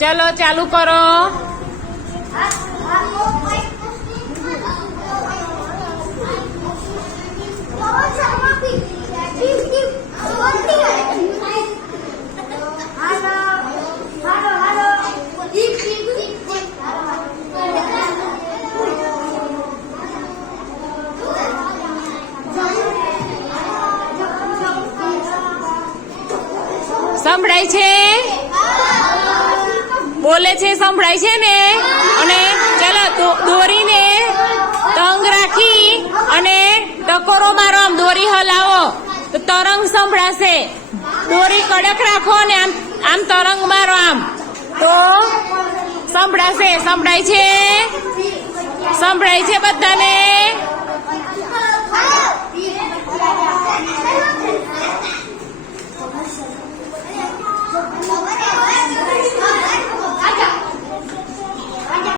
ચલો ચાલુ કરો. સંભળાય છે? બોલે છે સંભળાય છે ને? અને ચાલો દોરીને તંગ રાખી અને ટકોરો મારો, આમ દોરી હલાવો તો તરંગ સંભળાશે. દોરી કડક રાખો અને આમ તરંગ મારો, આમ તો સંભળાશે. સંભળાય છે? સંભળાય છે બધાને?